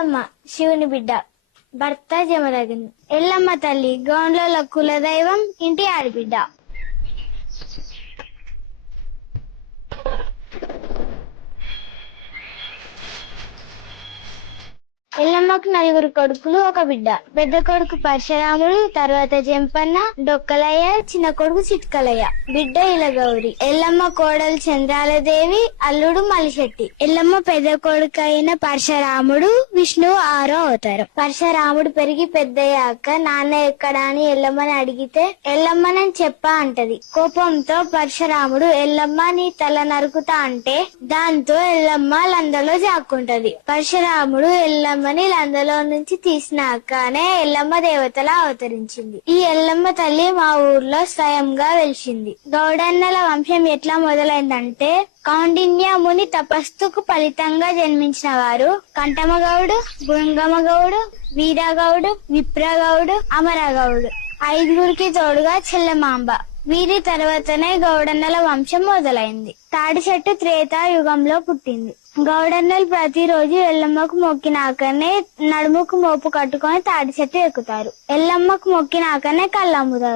ఎల్లమ్మ శివుని బిడ్డ, భర్త జమదగ్ని. ఎల్లమ్మ తల్లి గౌండ్ల కులదైవం, ఇంటి ఆడబిడ్డ. ఎల్లమ్మకు నలుగురు కొడుకులు, ఒక బిడ్డ. పెద్ద కొడుకు పరశురాముడు, తర్వాత జంపన్న, డొక్కలయ్య, చిన్న కొడుకు చిట్కలయ్య, బిడ్డ ఇలగౌరి. ఎల్లమ్మ కోడలు చంద్రాలదేవి, అల్లుడు మలిశెట్టి. ఎల్లమ్మ పెద్ద కొడుకు అయిన పరశురాముడు విష్ణువు 6వ అవతారం. పరశురాముడు పెరిగి పెద్దయ్యాక నాన్న ఎక్కడా అని ఎల్లమ్మని అడిగితే ఎల్లమ్మనని చెప్పా అంటది. కోపంతో పరశురాముడు ఎల్లమ్మ నీ తల నరుకుతా అంటే దాంతో ఎల్లమ్మ లందలో జాక్కుంటది. పరశురాముడు ఎల్లమ్మని లందలో నుంచి తీసినాకనే ఎల్లమ్మ దేవతలా అవతరించింది. ఈ ఎల్లమ్మ తల్లి మా ఊర్లో స్వయంగా వెలిసింది. గౌడన్నల వంశం ఎట్లా మొదలైందంటే కౌండిన్య ముని తపస్సుకు ఫలితంగా జన్మించిన వారు కంఠమగౌడు, గుంగమగౌడు, వీరగౌడు, విప్రగౌడు, అమరగౌడు, 5గురికి తోడుగా చెల్లమాంబ. వీరి తర్వాతనే గౌడన్నల వంశం మొదలైంది. తాడి చెట్టు త్రేతాయుగంలో పుట్టింది. గౌడన్నలు ప్రతిరోజు ఎల్లమ్మకు మొక్కినాకనే నడుముకు మోపు కట్టుకొని తాడి చెట్టు ఎక్కుతారు. ఎల్లమ్మకు మొక్కినాకనే కళ్ళమ్ముతారు.